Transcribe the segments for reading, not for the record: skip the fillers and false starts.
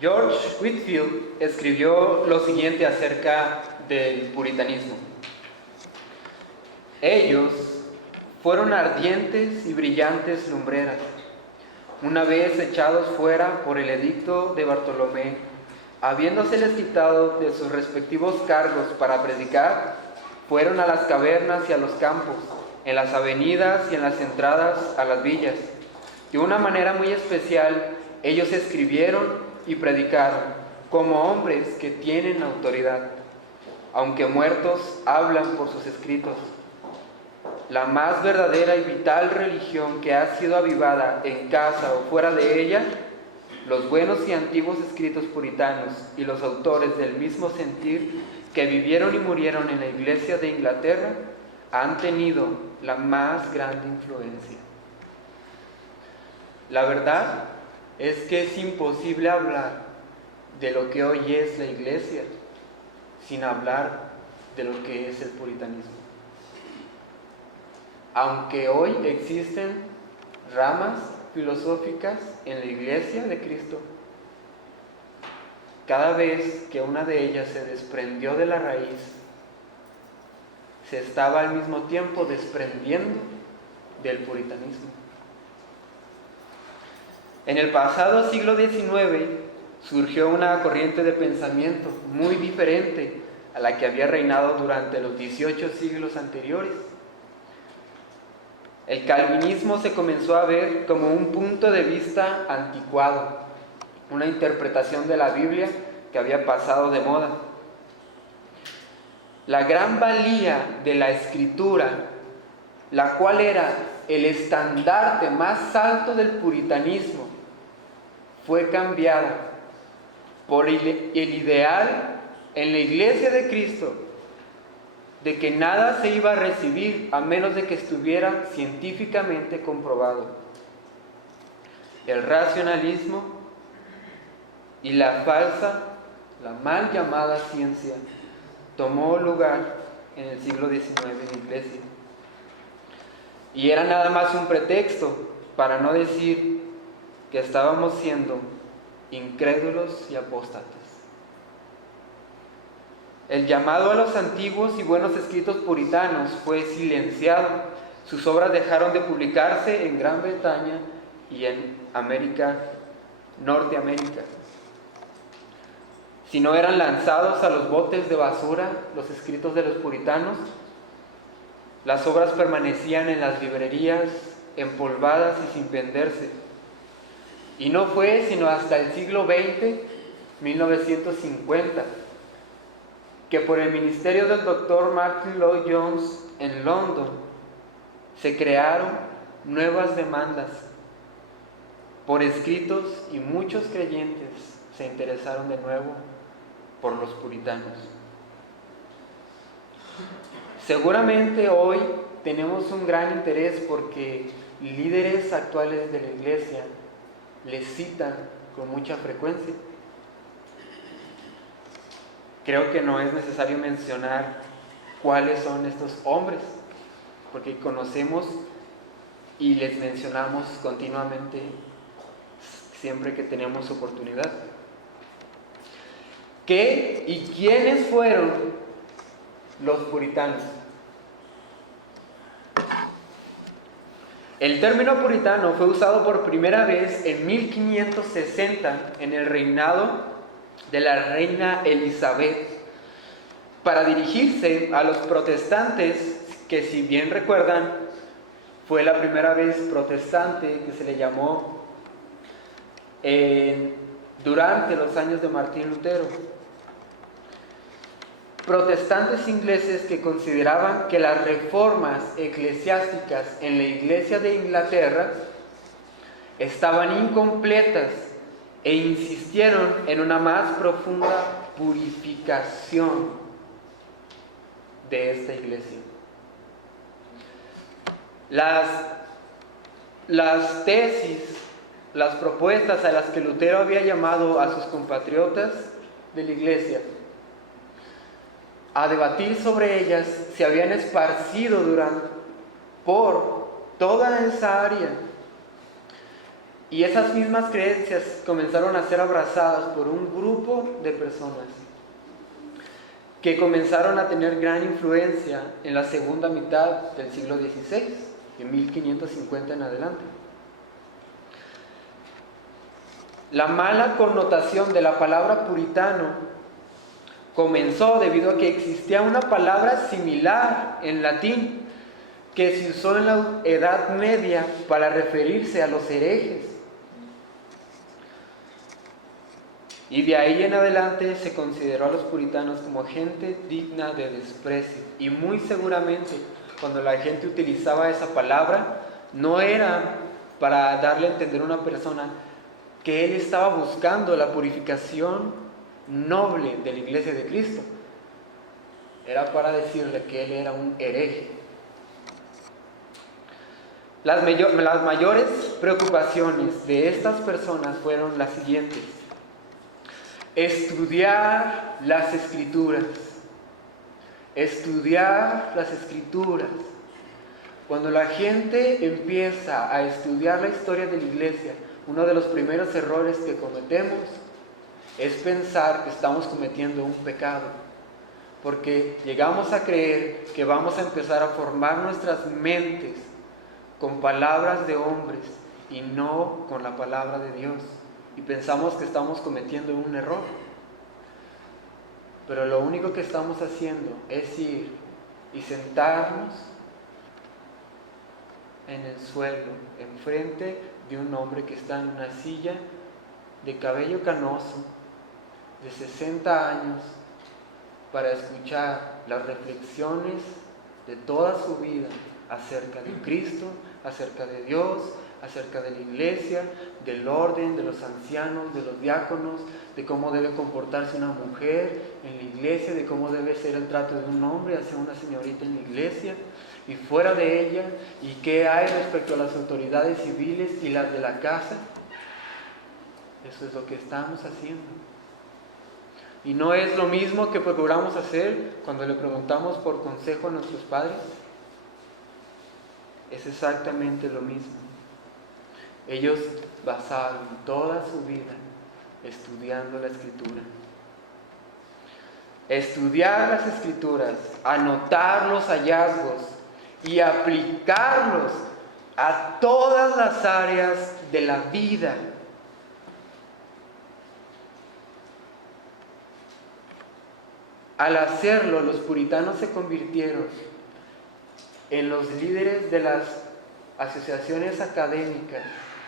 George Whitefield escribió lo siguiente acerca del puritanismo. Ellos fueron ardientes y brillantes lumbreras. Una vez echados fuera por el edicto de Bartolomé, habiéndoseles quitado de sus respectivos cargos para predicar, fueron a las cavernas y a los campos, en las avenidas y en las entradas a las villas. De una manera muy especial, ellos escribieron y predicaron, como hombres que tienen autoridad, aunque muertos hablan por sus escritos. La más verdadera y vital religión que ha sido avivada en casa o fuera de ella, los buenos y antiguos escritos puritanos y los autores del mismo sentir que vivieron y murieron en la Iglesia de Inglaterra han tenido la más grande influencia. La verdad es que es imposible hablar de lo que hoy es la Iglesia sin hablar de lo que es el puritanismo. Aunque hoy existen ramas filosóficas en la Iglesia de Cristo, cada vez que una de ellas se desprendió de la raíz, se estaba al mismo tiempo desprendiendo del puritanismo. En el pasado siglo XIX surgió una corriente de pensamiento muy diferente a la que había reinado durante los 18 siglos anteriores. El calvinismo se comenzó a ver como un punto de vista anticuado, una interpretación de la Biblia que había pasado de moda. La gran valía de la Escritura, la cual era el estandarte más alto del puritanismo, fue cambiada por el ideal en la Iglesia de Cristo de que nada se iba a recibir a menos de que estuviera científicamente comprobado. El racionalismo y la mal llamada ciencia tomó lugar en el siglo XIX en la Iglesia. Y era nada más un pretexto para no decir que estábamos siendo incrédulos y apóstatas. El llamado a los antiguos y buenos escritos puritanos fue silenciado. Sus obras dejaron de publicarse en Gran Bretaña y en Norteamérica. Si no eran lanzados a los botes de basura los escritos de los puritanos, las obras permanecían en las librerías empolvadas y sin venderse. Y no fue sino hasta el siglo XX, 1950, que por el ministerio del Dr. Martyn Lloyd-Jones en London se crearon nuevas demandas por escritos y muchos creyentes se interesaron de nuevo por los puritanos. Seguramente hoy tenemos un gran interés porque líderes actuales de la Iglesia les citan con mucha frecuencia. Creo que no es necesario mencionar cuáles son estos hombres, porque conocemos y les mencionamos continuamente siempre que tenemos oportunidad. ¿Qué y quiénes fueron los puritanos? El término puritano fue usado por primera vez en 1560 en el reinado de la reina Elizabeth para dirigirse a los protestantes, que si bien recuerdan fue la primera vez protestante que se le llamó durante los años de Martín Lutero. Protestantes ingleses que consideraban que las reformas eclesiásticas en la Iglesia de Inglaterra estaban incompletas e insistieron en una más profunda purificación de esta Iglesia. Las tesis, las propuestas a las que Lutero había llamado a sus compatriotas de la Iglesia a debatir sobre ellas se habían esparcido por toda esa área. Y esas mismas creencias comenzaron a ser abrazadas por un grupo de personas que comenzaron a tener gran influencia en la segunda mitad del siglo XVI, de 1550 en adelante. La mala connotación de la palabra puritano comenzó debido a que existía una palabra similar en latín que se usó en la Edad Media para referirse a los herejes. Y de ahí en adelante se consideró a los puritanos como gente digna de desprecio. Y muy seguramente cuando la gente utilizaba esa palabra, no era para darle a entender a una persona que él estaba buscando la purificación noble de la iglesia de Cristo. Era para decirle que él era un hereje. Las mayores preocupaciones de estas personas fueron las siguientes: estudiar las Escrituras. Estudiar las Escrituras. Cuando la gente empieza a estudiar la historia de la iglesia, uno de los primeros errores que cometemos es pensar que estamos cometiendo un pecado, porque llegamos a creer que vamos a empezar a formar nuestras mentes con palabras de hombres y no con la palabra de Dios, y pensamos que estamos cometiendo un error. Pero lo único que estamos haciendo es ir y sentarnos en el suelo, enfrente de un hombre que está en una silla de cabello canoso, de 60 años, para escuchar las reflexiones de toda su vida acerca de Cristo, acerca de Dios, acerca de la iglesia, del orden, de los ancianos, de los diáconos, de cómo debe comportarse una mujer en la iglesia, de cómo debe ser el trato de un hombre hacia una señorita en la iglesia y fuera de ella, y qué hay respecto a las autoridades civiles y las de la casa. Eso es lo que estamos haciendo. Y no es lo mismo que procuramos hacer cuando le preguntamos por consejo a nuestros padres. Es exactamente lo mismo. Ellos basaron toda su vida estudiando la Escritura. Estudiar las Escrituras, anotar los hallazgos y aplicarlos a todas las áreas de la vida. Al hacerlo, los puritanos se convirtieron en los líderes de las asociaciones académicas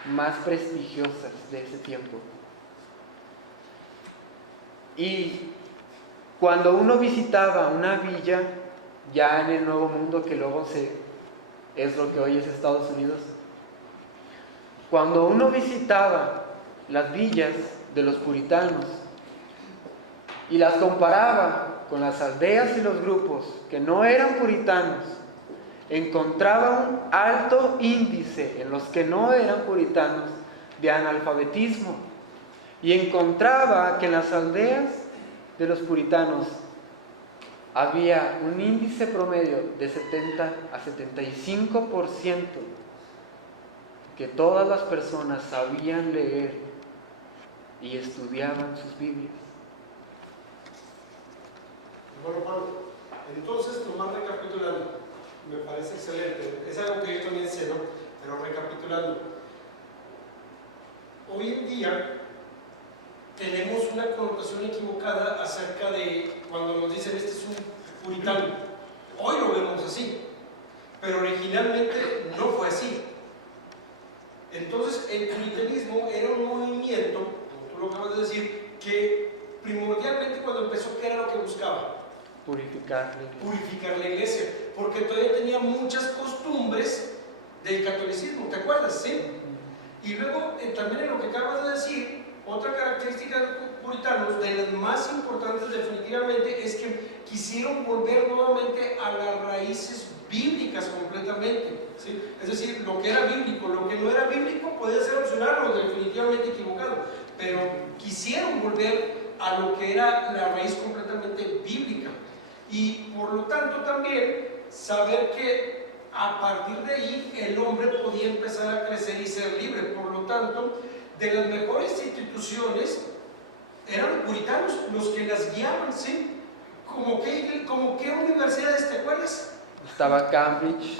más prestigiosas de ese tiempo. Y cuando uno visitaba una villa, ya en el Nuevo Mundo, que luego es lo que hoy es Estados Unidos, cuando uno visitaba las villas de los puritanos y las comparaba con las aldeas y los grupos que no eran puritanos, encontraba un alto índice en los que no eran puritanos de analfabetismo, y encontraba que en las aldeas de los puritanos había un índice promedio de 70 a 75% que todas las personas sabían leer y estudiaban sus Biblias. Bueno, Juan, entonces, nomás recapitulando, me parece excelente, es algo que yo también sé, ¿no? Pero recapitulando, hoy en día tenemos una connotación equivocada acerca de cuando nos dicen este es un puritano. Hoy lo vemos así, pero originalmente no fue así. Entonces, el puritanismo era un movimiento, como tú lo acabas de decir, que primordialmente cuando empezó, ¿qué era lo que buscaba? Purificar la iglesia, porque todavía tenía muchas costumbres del catolicismo, ¿te acuerdas? ¿Sí? Y luego, también en lo que acabas de decir, otra característica de los puritanos, de las más importantes definitivamente, es que quisieron volver nuevamente a las raíces bíblicas completamente, ¿sí? Es decir, lo que era bíblico, lo que no era bíblico podía ser opcional o definitivamente equivocado, pero quisieron volver a lo que era la raíz completamente bíblica. Y por lo tanto también saber que a partir de ahí el hombre podía empezar a crecer y ser libre. Por lo tanto, de las mejores instituciones eran los puritanos, los que las guiaban, ¿sí? ¿Como qué universidades te acuerdas? Estaba Cambridge,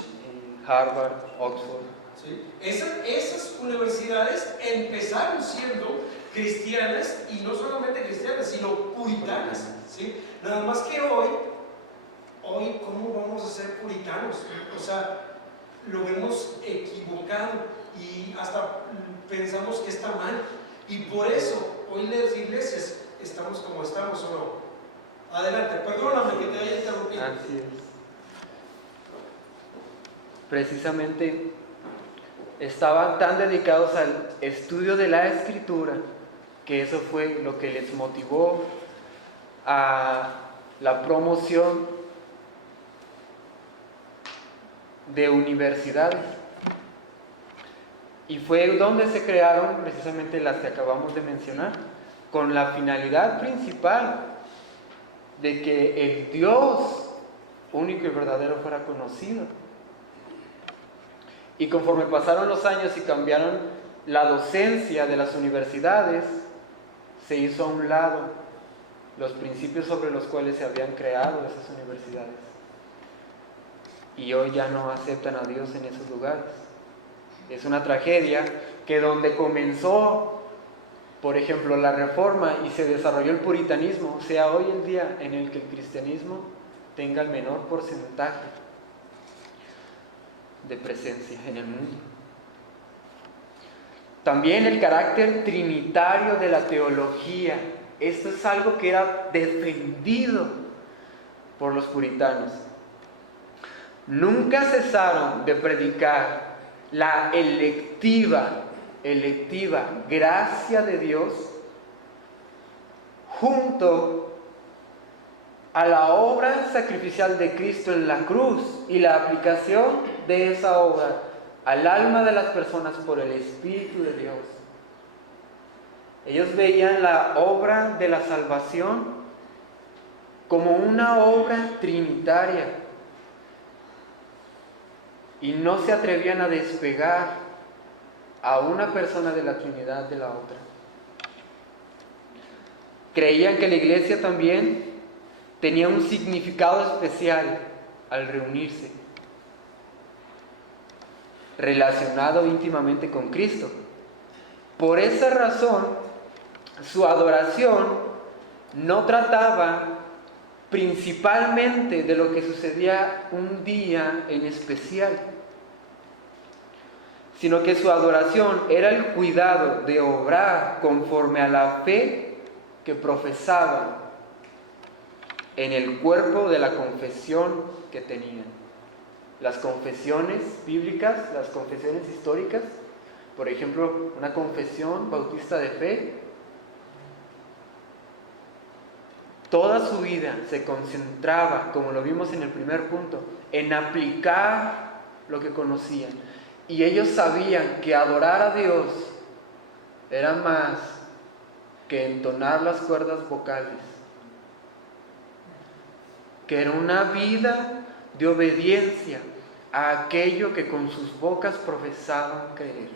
Harvard, Oxford. ¿Sí? Esas universidades empezaron siendo cristianas, y no solamente cristianas, sino puritanas, ¿sí? Nada más que hoy, ¿cómo vamos a ser puritanos? O sea, lo vemos equivocado y hasta pensamos que está mal, y por eso hoy las iglesias estamos como estamos, ¿o no? Adelante, perdóname que te haya interrumpido. Así es. Precisamente estaban tan dedicados al estudio de la Escritura que eso fue lo que les motivó a la promoción de universidades. Y fue donde se crearon precisamente las que acabamos de mencionar, con la finalidad principal de que el Dios único y verdadero fuera conocido. Y conforme pasaron los años y cambiaron la docencia de las universidades, se hizo a un lado los principios sobre los cuales se habían creado esas universidades. Y hoy ya no aceptan a Dios en esos lugares. Es una tragedia que donde comenzó, por ejemplo, la Reforma y se desarrolló el puritanismo, sea hoy el día en el que el cristianismo tenga el menor porcentaje de presencia en el mundo. También el carácter trinitario de la teología. Esto es algo que era defendido por los puritanos. Nunca cesaron de predicar la electiva gracia de Dios junto a la obra sacrificial de Cristo en la cruz y la aplicación de esa obra al alma de las personas por el Espíritu de Dios. Ellos veían la obra de la salvación como una obra trinitaria y no se atrevían a despegar a una persona de la Trinidad de la otra. Creían que la iglesia también tenía un significado especial al reunirse, relacionado íntimamente con Cristo. Por esa razón, su adoración no trataba principalmente de lo que sucedía un día en especial, sino que su adoración era el cuidado de obrar conforme a la fe que profesaban en el cuerpo de la confesión que tenían. Las confesiones bíblicas, las confesiones históricas, por ejemplo, una confesión bautista de fe, toda su vida se concentraba, como lo vimos en el primer punto, en aplicar lo que conocían. Y ellos sabían que adorar a Dios era más que entonar las cuerdas vocales, que era una vida de obediencia a aquello que con sus bocas profesaban creer.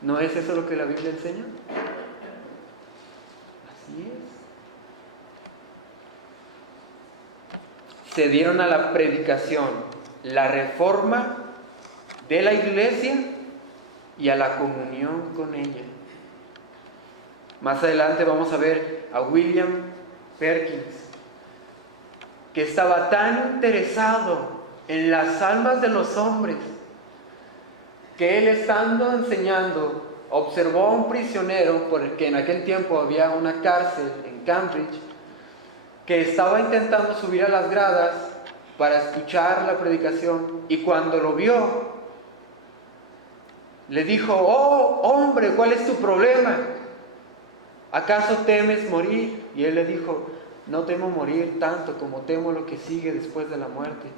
¿No es eso lo que la Biblia enseña? Así es. Se dieron a la predicación, la reforma de la iglesia y a la comunión con ella. Más adelante vamos a ver a William Perkins, que estaba tan interesado en las almas de los hombres, que él, estando enseñando, observó a un prisionero, porque en aquel tiempo había una cárcel en Cambridge, que estaba intentando subir a las gradas para escuchar la predicación, y cuando lo vio, le dijo: «Oh, hombre, ¿cuál es tu problema? ¿Acaso temes morir?». Y él le dijo: «No temo morir tanto como temo lo que sigue después de la muerte».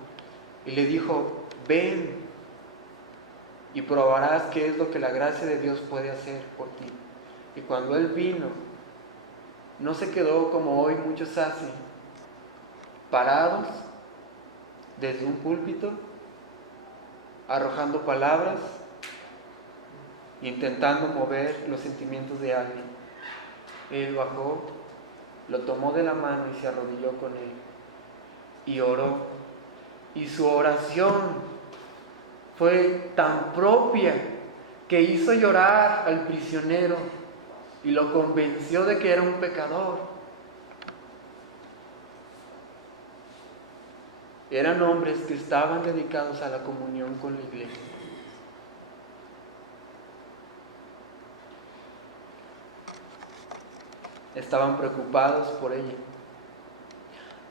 Y le dijo: «Ven y probarás qué es lo que la gracia de Dios puede hacer por ti». Y cuando él vino, no se quedó como hoy muchos hacen, parados, desde un púlpito, arrojando palabras, intentando mover los sentimientos de alguien. Él bajó, lo tomó de la mano y se arrodilló con él y oró. Y su oración fue tan propia que hizo llorar al prisionero y lo convenció de que era un pecador. Eran hombres que estaban dedicados a la comunión con la iglesia. Estaban preocupados por ella.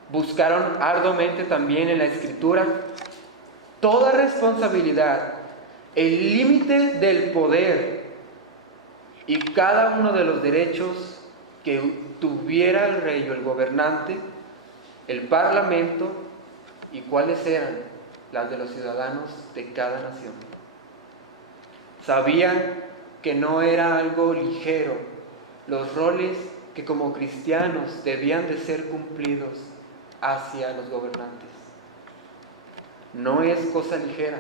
Buscaron arduamente también en la Escritura toda responsabilidad, el límite del poder y cada uno de los derechos que tuviera el rey o el gobernante, el parlamento, y cuáles eran las de los ciudadanos de cada nación. Sabían que no era algo ligero los roles que como cristianos debían de ser cumplidos hacia los gobernantes. No es cosa ligera.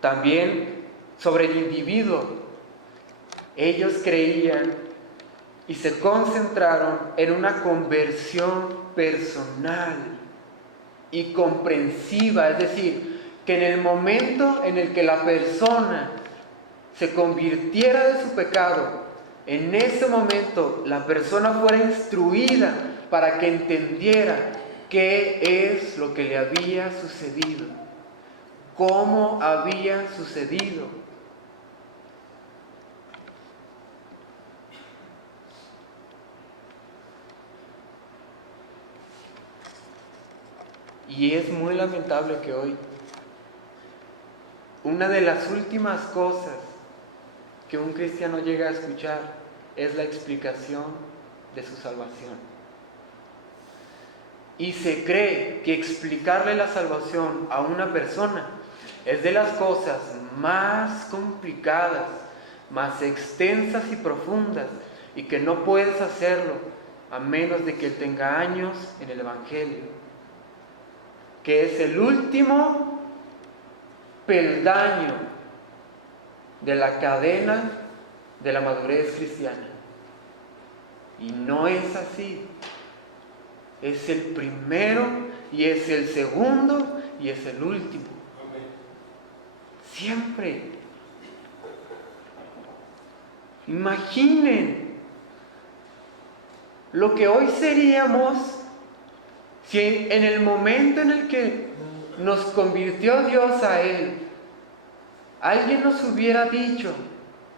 También sobre el individuo, ellos creían y se concentraron en una conversión personal y comprensiva, es decir, que en el momento en el que la persona se convirtiera de su pecado, en ese momento la persona fuera instruida para que entendiera qué es lo que le había sucedido, cómo había sucedido. Y es muy lamentable que hoy una de las últimas cosas que un cristiano llega a escuchar es la explicación de su salvación. Y se cree que explicarle la salvación a una persona es de las cosas más complicadas, más extensas y profundas, y que no puedes hacerlo a menos de que él tenga años en el Evangelio, que es el último peldaño de la cadena de la madurez cristiana. Y no es así. Es el primero y es el segundo y es el último. Siempre. Imaginen lo que hoy seríamos si en el momento en el que nos convirtió Dios a Él, alguien nos hubiera dicho,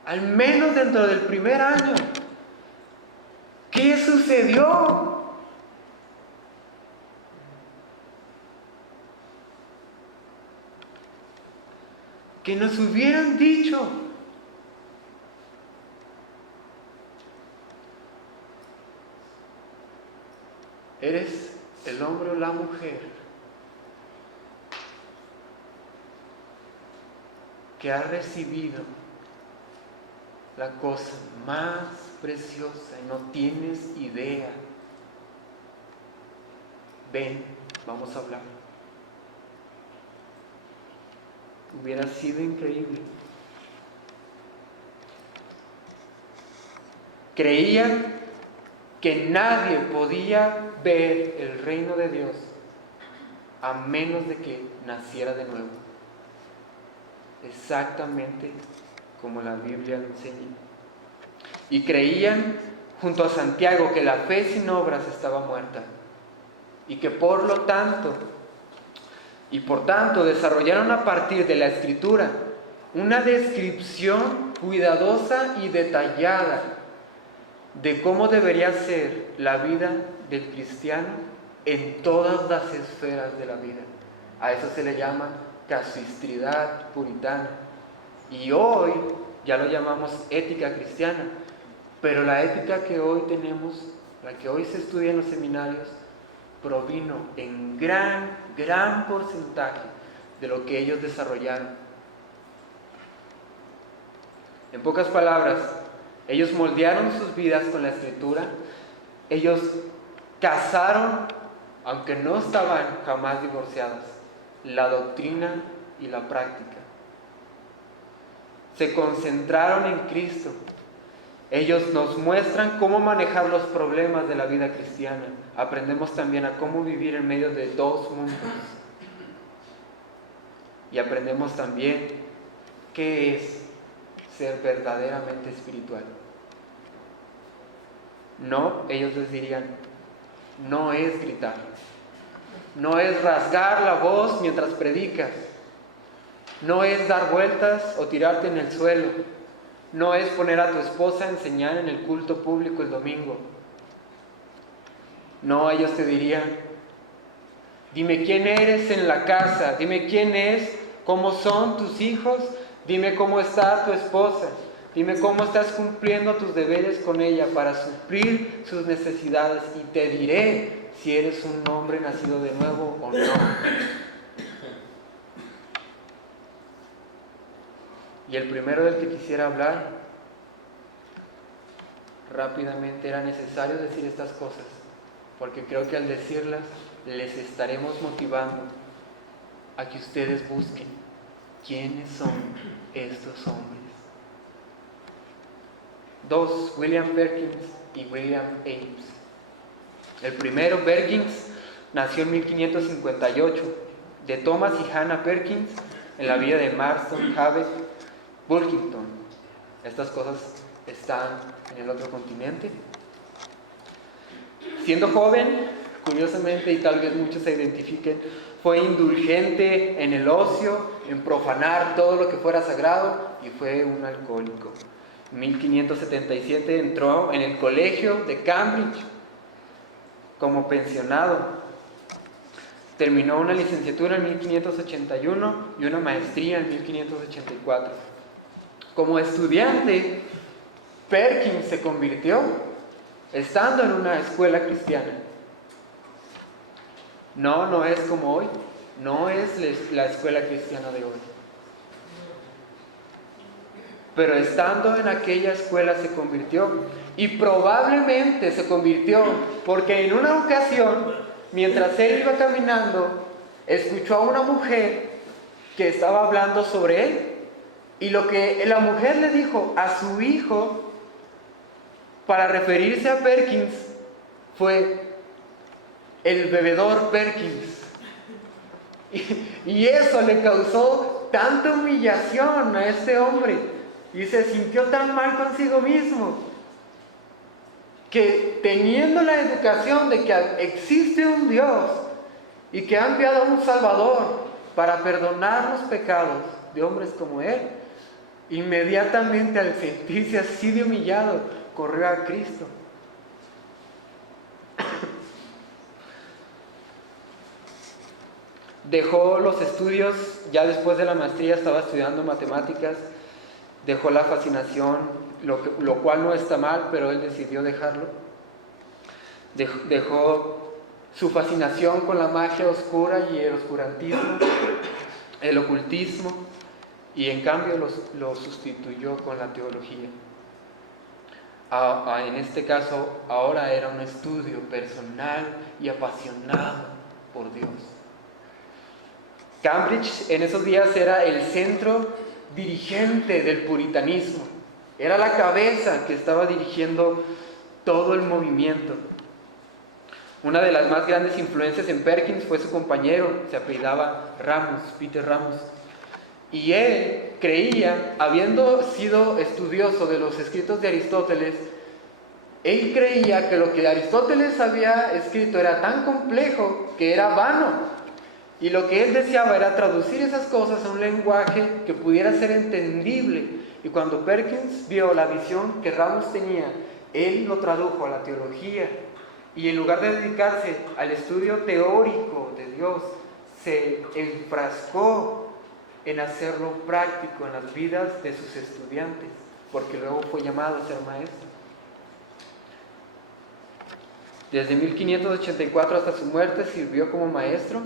al menos dentro del primer año, ¿qué sucedió? Que nos hubieran dicho, eres el hombre o la mujer que ha recibido la cosa más preciosa y no tienes idea. Ven, vamos a hablar. Hubiera sido increíble. Creían que nadie podía ver el reino de Dios a menos de que naciera de nuevo. Exactamente como la Biblia lo enseña. Y creían, junto a Santiago, que la fe sin obras estaba muerta. Y que por tanto desarrollaron a partir de la Escritura una descripción cuidadosa y detallada de cómo debería ser la vida del cristiano en todas las esferas de la vida. A eso se le llama casuistridad puritana. Y hoy ya lo llamamos ética cristiana. Pero la ética que hoy tenemos, la que hoy se estudia en los seminarios, provino en gran porcentaje de lo que ellos desarrollaron. En pocas palabras, ellos moldearon sus vidas con la Escritura, ellos casaron aunque no estaban jamás divorciadas, la doctrina y la práctica. Se concentraron en Cristo. Ellos nos muestran cómo manejar los problemas de la vida cristiana. Aprendemos también a cómo vivir en medio de dos mundos. Y aprendemos también qué es ser verdaderamente espiritual. No, ellos les dirían, no es gritar, no es rasgar la voz mientras predicas, no es dar vueltas o tirarte en el suelo, no es poner a tu esposa a enseñar en el culto público el domingo. No, ellos te dirían, dime quién eres en la casa, dime quién es, cómo son tus hijos, dime cómo está tu esposa, dime cómo estás cumpliendo tus deberes con ella para suplir sus necesidades y te diré si eres un hombre nacido de nuevo o no. Y el primero del que quisiera hablar, rápidamente era necesario decir estas cosas, porque creo que al decirlas les estaremos motivando a que ustedes busquen quiénes son estos hombres. 2. William Perkins y William Ames. El primero, Perkins, nació en 1558, de Thomas y Hannah Perkins, en la villa de Marston Haven, Burlington. Estas cosas están en el otro continente. Siendo joven, curiosamente, y tal vez muchos se identifiquen, fue indulgente en el ocio, en profanar todo lo que fuera sagrado, y fue un alcohólico. En 1577 entró en el colegio de Cambridge como pensionado. Terminó una licenciatura en 1581 y una maestría en 1584. Como estudiante, Perkins se convirtió estando en una escuela cristiana. No es como hoy, no es la escuela cristiana de hoy. Pero estando en aquella escuela se convirtió, y probablemente se convirtió porque en una ocasión, mientras él iba caminando, escuchó a una mujer que estaba hablando sobre él, y lo que la mujer le dijo a su hijo para referirse a Perkins fue el bebedor Perkins. Y eso le causó tanta humillación a este hombre, y se sintió tan mal consigo mismo, que teniendo la educación de que existe un Dios y que ha enviado a un Salvador para perdonar los pecados de hombres como él, inmediatamente al sentirse así de humillado, corrió a Cristo. Dejó los estudios, ya después de la maestría estaba estudiando matemáticas, dejó la fascinación, lo cual no está mal, pero él decidió dejarlo. Dejó su fascinación con la magia oscura y el oscurantismo, el ocultismo, y en cambio lo sustituyó con la teología. En este caso, ahora era un estudio personal y apasionado por Dios. Cambridge en esos días era el centro dirigente del puritanismo. Era la cabeza que estaba dirigiendo todo el movimiento. Una de las más grandes influencias en Perkins fue su compañero, se apellidaba Ramos, Peter Ramos. Y él creía, habiendo sido estudioso de los escritos de Aristóteles, él creía que lo que Aristóteles había escrito era tan complejo que era vano. Y lo que él deseaba era traducir esas cosas a un lenguaje que pudiera ser entendible. Y cuando Perkins vio la visión que Ramos tenía, él lo tradujo a la teología. Y en lugar de dedicarse al estudio teórico de Dios, se enfrascó en hacerlo práctico en las vidas de sus estudiantes, porque luego fue llamado a ser maestro. Desde 1584 hasta su muerte sirvió como maestro,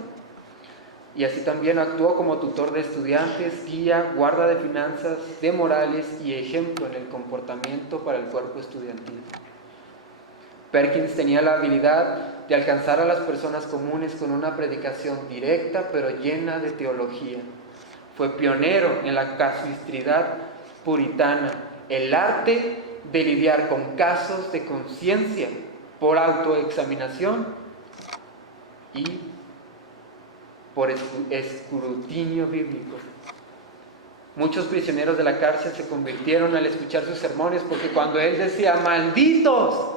y así también actuó como tutor de estudiantes, guía, guarda de finanzas, de morales y ejemplo en el comportamiento para el cuerpo estudiantil. Perkins tenía la habilidad de alcanzar a las personas comunes con una predicación directa pero llena de teología. Fue pionero en la casuistridad puritana, el arte de lidiar con casos de conciencia por autoexaminación y por escrutinio bíblico. Muchos prisioneros de la cárcel se convirtieron al escuchar sus sermones, porque cuando él decía "malditos",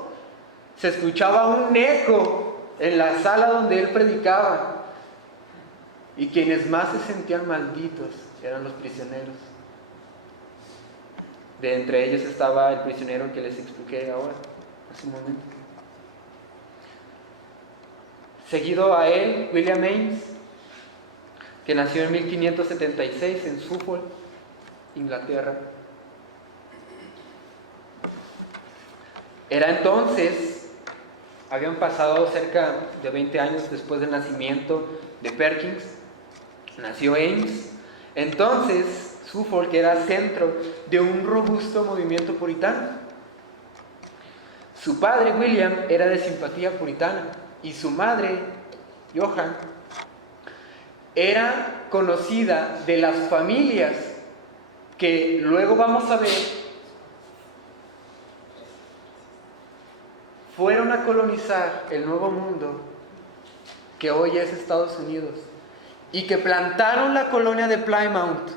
se escuchaba un eco en la sala donde él predicaba, y quienes más se sentían malditos eran los prisioneros. De entre ellos estaba el prisionero que les expliqué ahora, hace un momento. Seguido a él, William Ames, que nació en 1576 en Suffolk, Inglaterra. Era entonces, habían pasado cerca de 20 años después del nacimiento de Perkins, nació Ames. Entonces, Suffolk era centro de un robusto movimiento puritano. Su padre, William, era de simpatía puritana, y su madre, Johan, era conocida de las familias que luego vamos a ver fueron a colonizar el Nuevo Mundo que hoy es Estados Unidos, y que plantaron la colonia de Plymouth.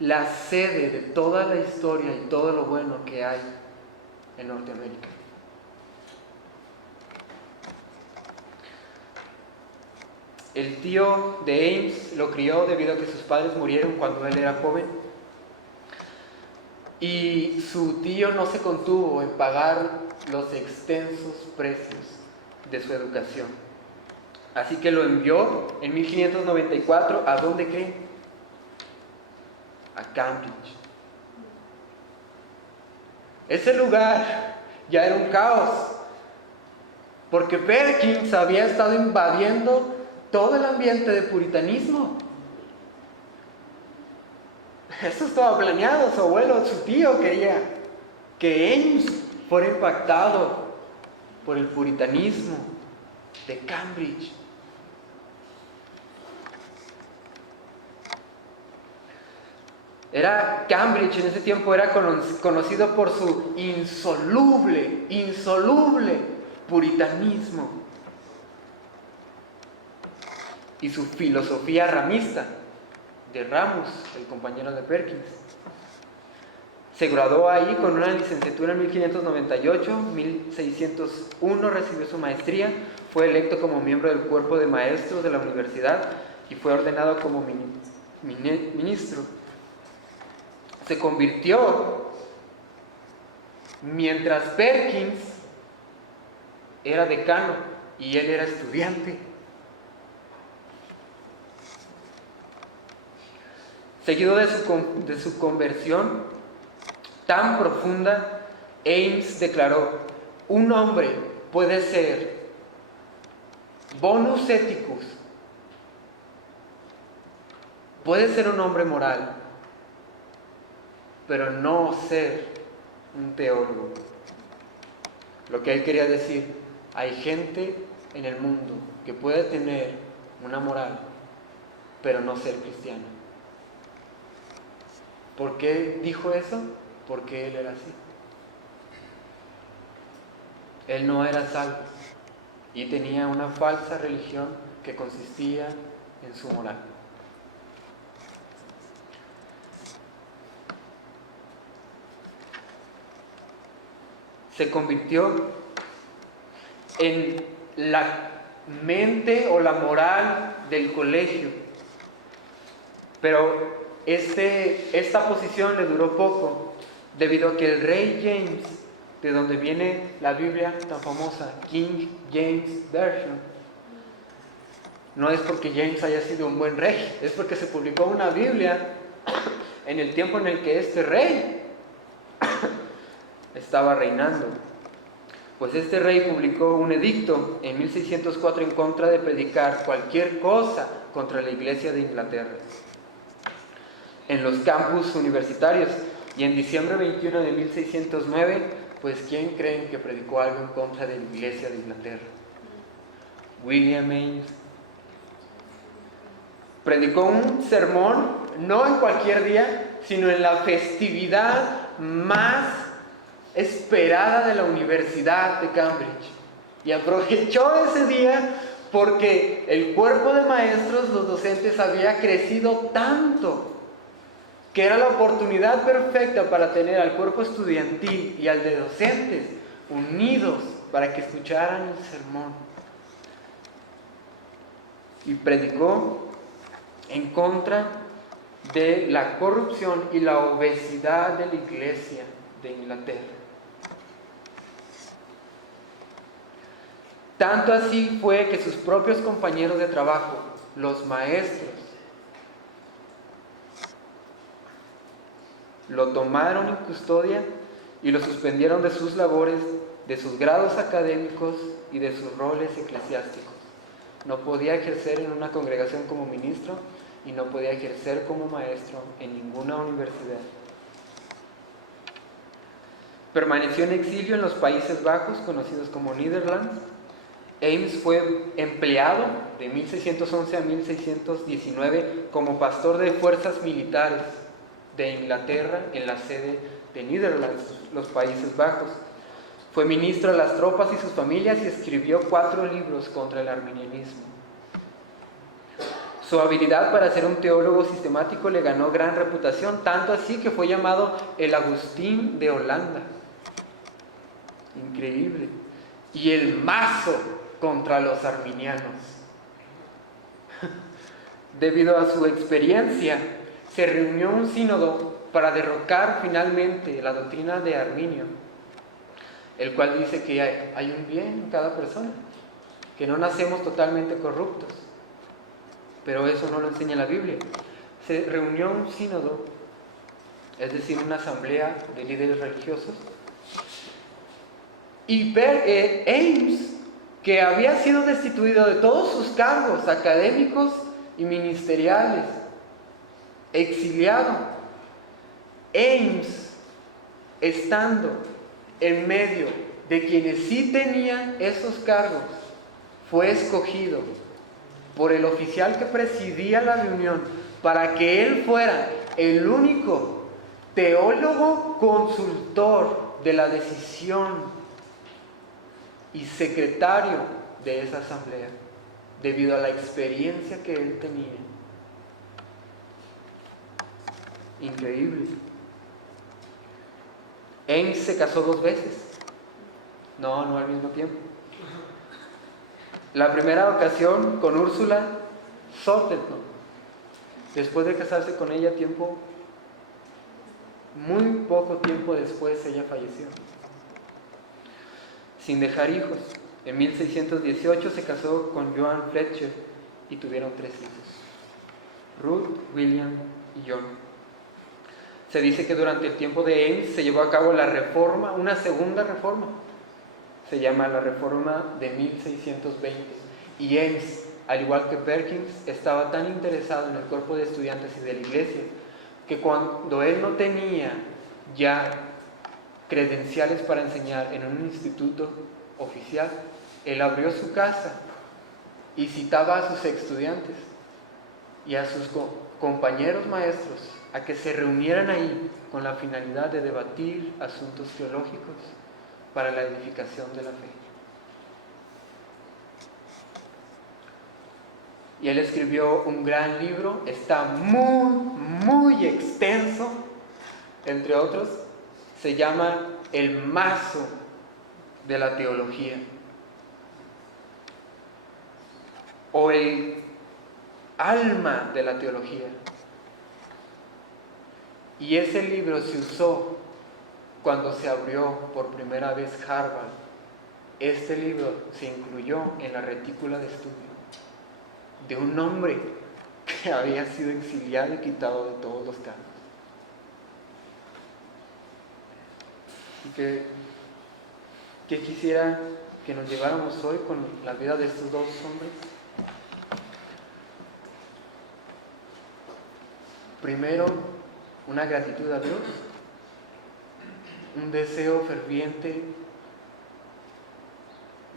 La sede de toda la historia y todo lo bueno que hay en Norteamérica. El tío de Ames lo crió debido a que sus padres murieron cuando él era joven. Y su tío no se contuvo en pagar los extensos precios de su educación. Así que lo envió en 1594, ¿a dónde creen? A Cambridge. Ese lugar ya era un caos, porque Perkins había estado invadiendo todo el ambiente de puritanismo. Eso estaba planeado. Su abuelo, su tío quería que Ames fuera impactado por el puritanismo de Cambridge. Cambridge en ese tiempo era conocido por su insoluble puritanismo y su filosofía ramista de Ramus, el compañero de Perkins. Se graduó ahí con una licenciatura en 1598, 1601 recibió su maestría, fue electo como miembro del cuerpo de maestros de la universidad y fue ordenado como ministro. Se convirtió mientras Perkins era decano y él era estudiante. Seguido de su conversión tan profunda, Ames declaró: un hombre puede ser bonus ethicus, puede ser un hombre moral, pero no ser un teólogo. Lo que él quería decir: hay gente en el mundo que puede tener una moral, pero no ser cristiana. ¿Por qué dijo eso? Porque él era así. Él no era salvo y tenía una falsa religión que consistía en su moral. Se convirtió en la mente o la moral del colegio, pero esta posición le duró poco, debido a que el rey James, de donde viene la Biblia tan famosa, King James Version, no es porque James haya sido un buen rey, es porque se publicó una Biblia en el tiempo en el que este rey estaba reinando. Pues este rey publicó un edicto en 1604 en contra de predicar cualquier cosa contra la iglesia de Inglaterra. en los campus universitarios. Y en diciembre 21 de 1609, pues ¿quién creen que predicó algo en contra de la Iglesia de Inglaterra? William Ames. Predicó un sermón, no en cualquier día, sino en la festividad más esperada de la Universidad de Cambridge. Y aprovechó ese día porque el cuerpo de maestros, los docentes, había crecido tanto que era la oportunidad perfecta para tener al cuerpo estudiantil y al de docentes unidos para que escucharan el sermón. Y predicó en contra de la corrupción y la obesidad de la Iglesia de Inglaterra. Tanto así fue que sus propios compañeros de trabajo, los maestros, lo tomaron en custodia y lo suspendieron de sus labores, de sus grados académicos y de sus roles eclesiásticos. No podía ejercer en una congregación como ministro y no podía ejercer como maestro en ninguna universidad. Permaneció en exilio en los Países Bajos, conocidos como Netherlands. Ames fue empleado de 1611 a 1619 como pastor de fuerzas militares de Inglaterra en la sede de Netherlands, los Países Bajos. Fue ministro de las tropas y sus familias y escribió 4 libros contra el arminianismo. Su habilidad para ser un teólogo sistemático le ganó gran reputación, tanto así que fue llamado el Agustín de Holanda. Increíble. Y el mazo contra los arminianos. Debido a su experiencia, se reunió un sínodo para derrocar finalmente la doctrina de Arminio, el cual dice que hay un bien en cada persona, que no nacemos totalmente corruptos, pero eso no lo enseña la Biblia. Se reunió un sínodo, es decir, una asamblea de líderes religiosos, y Ames, que había sido destituido de todos sus cargos académicos y ministeriales, exiliado, Ames, estando en medio de quienes sí tenían esos cargos, fue escogido por el oficial que presidía la reunión para que él fuera el único teólogo consultor de la decisión y secretario de esa asamblea, debido a la experiencia que él tenía. Increíble. Ames se casó 2 veces. No al mismo tiempo. La primera ocasión con Úrsula Thornton. Después de casarse con ella muy poco tiempo después, ella falleció, sin dejar hijos. En 1618 se casó con Joan Fletcher y tuvieron 3 hijos: Ruth, William y John. Se dice que durante el tiempo de Ames se llevó a cabo la reforma, una segunda reforma. Se llama la Reforma de 1620. Y Ames, al igual que Perkins, estaba tan interesado en el cuerpo de estudiantes y de la iglesia, que cuando él no tenía ya credenciales para enseñar en un instituto oficial, él abrió su casa y citaba a sus estudiantes y a sus compañeros maestros a que se reunieran ahí con la finalidad de debatir asuntos teológicos para la edificación de la fe. Y él escribió un gran libro, está muy extenso, entre otros, se llama El mazo de la teología, o el alma de la teología. Y ese libro se usó cuando se abrió por primera vez Harvard. Este libro se incluyó en la retícula de estudio de un hombre que había sido exiliado y quitado de todos los cargos. Y que quisiera que nos lleváramos hoy con la vida de estos 2 hombres. Primero, una gratitud a Dios, un deseo ferviente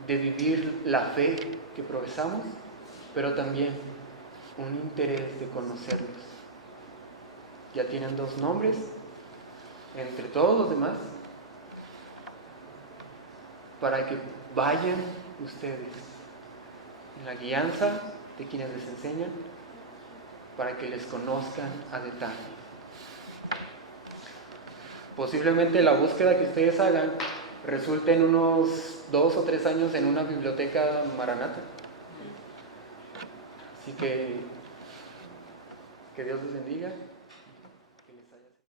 de vivir la fe que profesamos, pero también un interés de conocerlos. Ya tienen 2 nombres entre todos los demás, para que vayan ustedes en la guianza de quienes les enseñan, para que les conozcan a detalle. Posiblemente la búsqueda que ustedes hagan resulte en unos 2 o 3 años en una biblioteca Maranata. Así que Dios les bendiga.